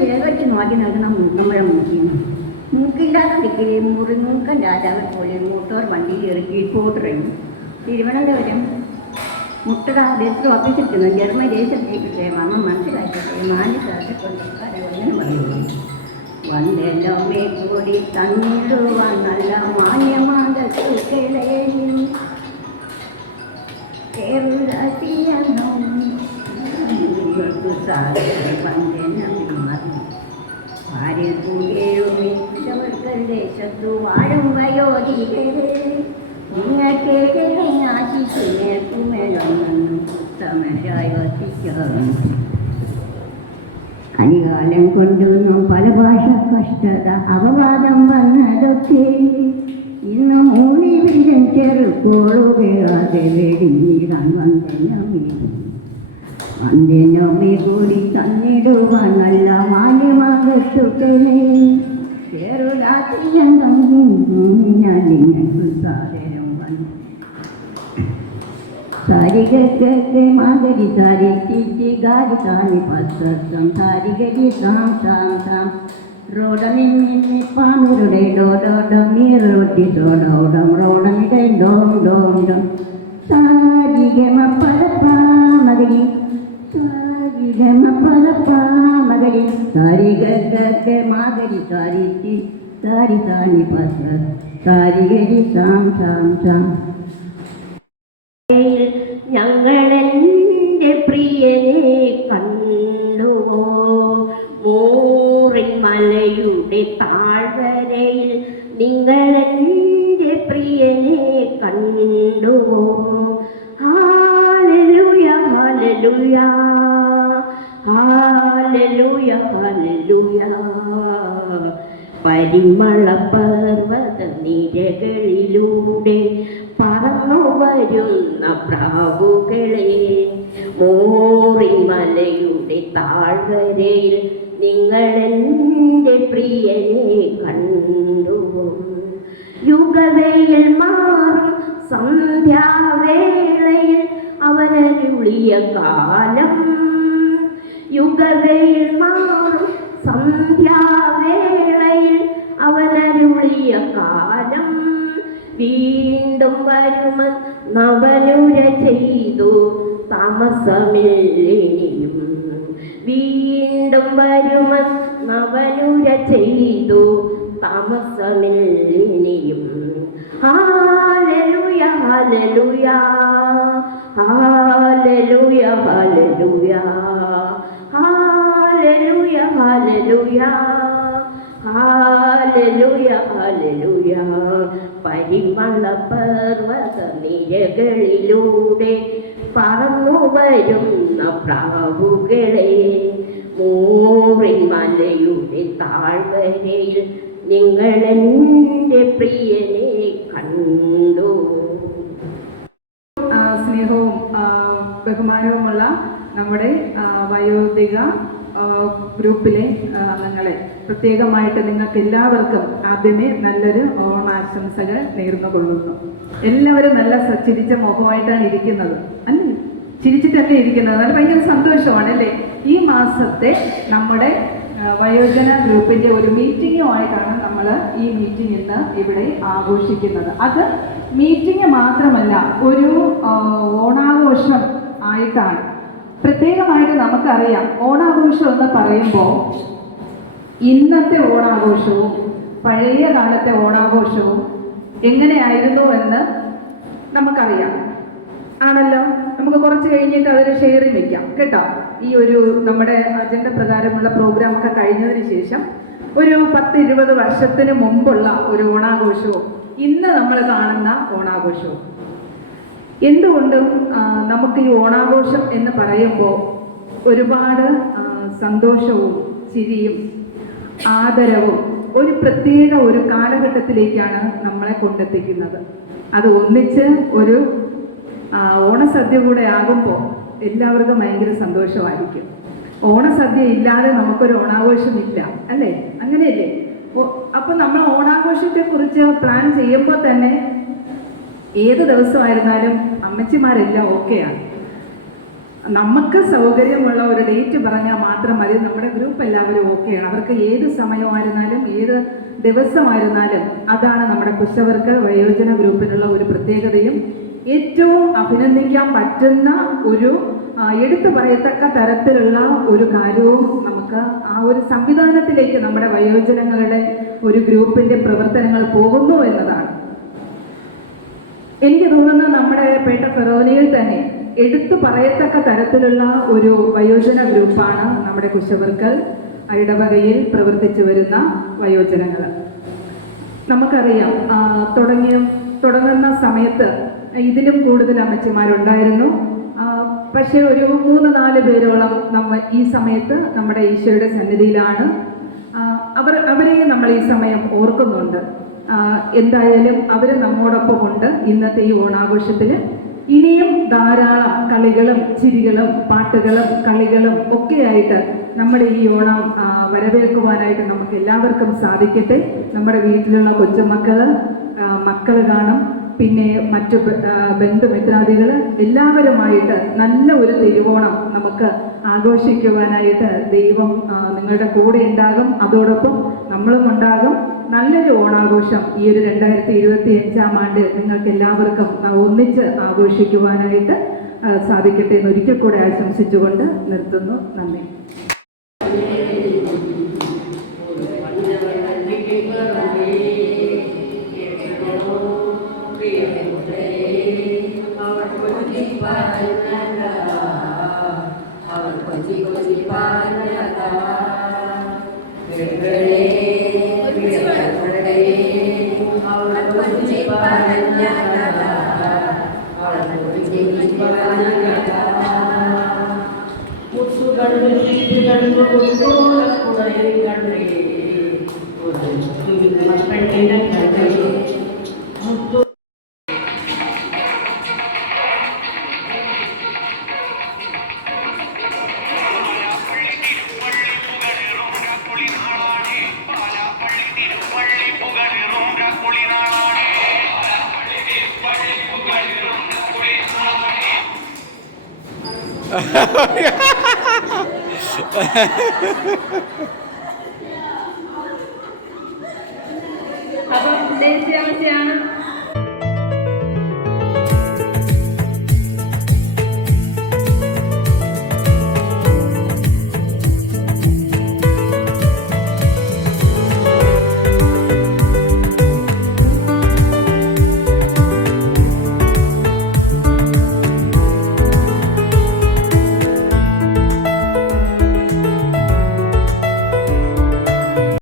വേഗം നോക്കി നൽകുന്ന മൂക്കുമ്പഴം മൂക്കിയിരുന്നു. മൂക്കില്ലാതെ ദിക്കിലെ മുറിമൂക്കൻ രാജാവ് പോലെ മോട്ടോർ വണ്ടിയിൽ ഇറക്കി പോട്ടിറങ്ങി. തിരുവനന്തപുരം മുട്ടട ബസ് ഓഫീസിൽ ജർമ്മൻ ദേശത്തേക്ക് വന്ന് മനസ്സിലാക്കിയിട്ട് മാന്യശാസ്ത്ര കൊണ്ടുകാരെ ഒന്നിനും പറയുന്നു. വന്നെല്ലാമേ കൂടി തന്നിടുവാൻ നല്ല മാന്യമാകേളയും ദേശത്തു വാഴും വയോധികരെ നിങ്ങൾക്ക് ആശിക്കുന്നേർക്കുമേലൊന്നും സമരായി വർത്തിക്കാം. അനികാലം കൊണ്ടൊന്നും പല ഭാഷ കഷ്ടത അപവാദം വന്നതൊക്കെ ഇന്ന് മൂടി വീരൻ ചെറുക്കോളുകയാതെ വെടിഞ്ഞിടാൻ വന്ദനമേ കൂടി തന്നിടുവാൻ നല്ല മാന്യമാകത്തുക്കളെ ചെറുരാത്രിയന്തം ഞാൻ നിങ്ങൾക്ക് സാദരം വന്നു. സാരികൾക്ക് മാഗരി സാരി തിരി ഗാരി താനി പസം സാരികരി സാം സാം സാം റോഡമിന്നി പാനുരുടെ ഡോഡോഡം നീറൊട്ടി ഡോഡോഡം റോഡമിടെ ഡോം ഡോം ഡോം സാരിഗമ പരപ്പാ മകരി സാരിഗമ പരപ്പാ മകരി സാരികൾക്ക് മാഗരി സാരി തി സാരി താനി പസ സാരികരി സാം സാം സാം. ഞങ്ങളെൻ്റെ പ്രിയനെ കണ്ടുവോ മോറിൻ മലയുടെ താഴ്വരയിൽ നിങ്ങളെൻ്റെ പ്രിയനെ കണ്ടുവോ. ഹല്ലേലൂയ ഹല്ലേലൂയ ഹല്ലേലൂയ ഹല്ലേലൂയ. പരിമള പർവ്വത നിരകളിലൂടെ പറന്നു വരുന്ന പ്രാവുകളെ മോറിൻ മലയുടെ താഴ്വരയിൽ നിങ്ങളെൻ്റെ പ്രിയനെ കണ്ടു. യുഗവയിൽ മാറും സന്ധ്യാവേളയിൽ അവനരുളിയ കാലം. യുഗവയിൽ മാറും സന്ധ്യാവേളയിൽ അവനരുളിയ കാലം. വീണ്ടും വരുമൻ നവനുര ചെയ്തു താമസമില്ലിനിയും. വീണ്ടും വരുമൻ നവനുര ചെയ്തു താമസമില്ലിനിയും. ഹല്ലേലൂയ ഹല്ലേലൂയ ഹല്ലേലൂയ ഹല്ലേലൂയ ഹല്ലേലൂയ ഹല്ലേലൂയ ഹല്ലേലൂയ ഹല്ലേലൂയ. പരിമള പർവ്വത നിരകളിലൂടെ പറന്നു വരുന്ന പ്രാവുകളെ മോറിൻ മലയുടെ താഴ്വരയിൽ നിങ്ങളെൻ്റെ പ്രിയനെ കണ്ടു. സ്നേഹവും ബഹുമാനവുമുള്ള നമ്മുടെ വയോധിക ഗ്രൂപ്പിലെ അംഗങ്ങളെ പ്രത്യേകമായിട്ട് നിങ്ങൾക്ക് എല്ലാവർക്കും ആദ്യമേ നല്ലൊരു ഓണാശംസകൾ നേർന്നുകൊള്ളുന്നു. എല്ലാവരും നല്ല ചിരിച്ച മുഖമായിട്ടാണ് ഇരിക്കുന്നത്, അല്ലേ? ചിരിച്ചിട്ടല്ലേ ഇരിക്കുന്നത്. നല്ല ഭയങ്കര സന്തോഷമാണ് അല്ലേ? ഈ മാസത്തെ നമ്മുടെ വയോജന ഗ്രൂപ്പിൻ്റെ ഒരു മീറ്റിങ്ങുമായിട്ടാണ് നമ്മൾ ഈ മീറ്റിംഗ് ഇന്ന് ഇവിടെ ആഘോഷിക്കുന്നത്. അത് മീറ്റിംഗ് മാത്രമല്ല, ഒരു ഓണാഘോഷം ആയിട്ടാണ്. പ്രത്യേകമായിട്ട് നമുക്കറിയാം, ഓണാഘോഷം എന്ന് പറയുമ്പോൾ ഇന്നത്തെ ഓണാഘോഷവും പഴയ കാലത്തെ ഓണാഘോഷവും എങ്ങനെയായിരുന്നു എന്ന് നമുക്കറിയാം, ആണല്ലോ. നമുക്ക് കുറച്ച് കഴിഞ്ഞിട്ട് അതൊരു ഷെയറിങ് വെക്കാം കേട്ടോ. ഈ ഒരു നമ്മുടെ അജണ്ട പ്രകാരമുള്ള പ്രോഗ്രാം ഒക്കെ കഴിഞ്ഞതിന് ശേഷം ഒരു 10-20 വർഷത്തിന് മുമ്പുള്ള ഒരു ഓണാഘോഷവും ഇന്ന് നമ്മൾ കാണുന്ന ഓണാഘോഷവും എന്തുകൊണ്ടും നമുക്ക് ഈ ഓണാഘോഷം എന്ന് പറയുമ്പോൾ ഒരുപാട് സന്തോഷവും ചിരിയും ആദരവും ഒരു പ്രത്യേക ഒരു കാലഘട്ടത്തിലേക്കാണ് നമ്മളെ കൊണ്ടെത്തിക്കുന്നത്. അത് ഒന്നിച്ച് ഒരു ഓണസദ്യ കൂടെ ആകുമ്പോൾ എല്ലാവർക്കും ഭയങ്കര സന്തോഷമായിരിക്കും. ഓണസദ്യ ഇല്ലാതെ നമുക്കൊരു ഓണാഘോഷമില്ല, അല്ലേ? അങ്ങനെയല്ലേ? അപ്പം നമ്മൾ ഓണാഘോഷത്തെ കുറിച്ച് പ്ലാൻ ചെയ്യുമ്പോൾ തന്നെ ഏത് ദിവസമായിരുന്നാലും അമ്മച്ചിമാരെല്ലാം ഓക്കെയാണ്. നമുക്ക് സൗകര്യമുള്ള ഒരു ഡേറ്റ് പറഞ്ഞാൽ മാത്രം മതി. നമ്മുടെ ഗ്രൂപ്പ് എല്ലാവരും ഓക്കെയാണ്. അവർക്ക് ഏത് സമയമായിരുന്നാലും ഏത് ദിവസമായിരുന്നാലും. അതാണ് നമ്മുടെ കുശവർക്ക് വയോജന ഗ്രൂപ്പിനുള്ള ഒരു പ്രത്യേകതയും ഏറ്റവും അഭിനന്ദിക്കാൻ പറ്റുന്ന ഒരു എടുത്തു പറയത്തക്ക തരത്തിലുള്ള ഒരു കാര്യവും നമുക്ക് ആ ഒരു സംവിധാനത്തിലേക്ക് നമ്മുടെ വയോജനങ്ങളുടെ ഒരു ഗ്രൂപ്പിന്റെ പ്രവർത്തനങ്ങൾ പോകുന്നു എന്നതാണ്. എനിക്ക് തോന്നുന്നത് നമ്മുടെ പേട്ട ഫെറോനയിൽ തന്നെ എടുത്തു പറയത്തക്ക തരത്തിലുള്ള ഒരു വയോജന ഗ്രൂപ്പാണ് നമ്മുടെ കുശവർക്കൽ ഇടവകയിൽ പ്രവർത്തിച്ചു വരുന്ന വയോജനങ്ങൾ. നമുക്കറിയാം, തുടങ്ങുന്ന സമയത്ത് ഇതിലും കൂടുതൽ അമ്മച്ചിമാരുണ്ടായിരുന്നു. പക്ഷേ ഒരു 3-4 പേരോളം ഈ സമയത്ത് നമ്മുടെ ഈശോയുടെ സന്നിധിയിലാണ്. അവരെയും നമ്മൾ ഈ സമയം ഓർക്കുന്നുണ്ട്. എന്തായാലും അവർ നമ്മോടൊപ്പം ഉണ്ട് ഇന്നത്തെ ഈ ഓണാഘോഷത്തിൽ. ഇനിയും ധാരാളം കളികളും ചിരികളും പാട്ടുകളും കളികളും ഒക്കെയായിട്ട് നമ്മുടെ ഈ ഓണം വരവേൽക്കുവാനായിട്ട് നമുക്ക് എല്ലാവർക്കും സാധിക്കട്ടെ. നമ്മുടെ വീട്ടിലുള്ള മക്കൾ കാണും, പിന്നെ മറ്റു ബന്ധുമിത്രാദികൾ എല്ലാവരുമായിട്ട് നല്ല ഒരു തിരുവോണം നമുക്ക് ആഘോഷിക്കുവാനായിട്ട് ദൈവം നിങ്ങളുടെ കൂടെ ഉണ്ടാകും. അതോടൊപ്പം നമ്മളും ഉണ്ടാകും. നല്ലൊരു ഓണാഘോഷം ഈ ഒരു 2025 നിങ്ങൾക്ക് എല്ലാവർക്കും ഒന്നിച്ച് ആഘോഷിക്കുവാനായിട്ട് സാധിക്കട്ടെ എന്ന് ഒരിക്കൽ കൂടെ ആശംസിച്ചുകൊണ്ട് നിർത്തുന്നു. നന്ദി. അപ്പം ദേശീയാവശ്യമാണ്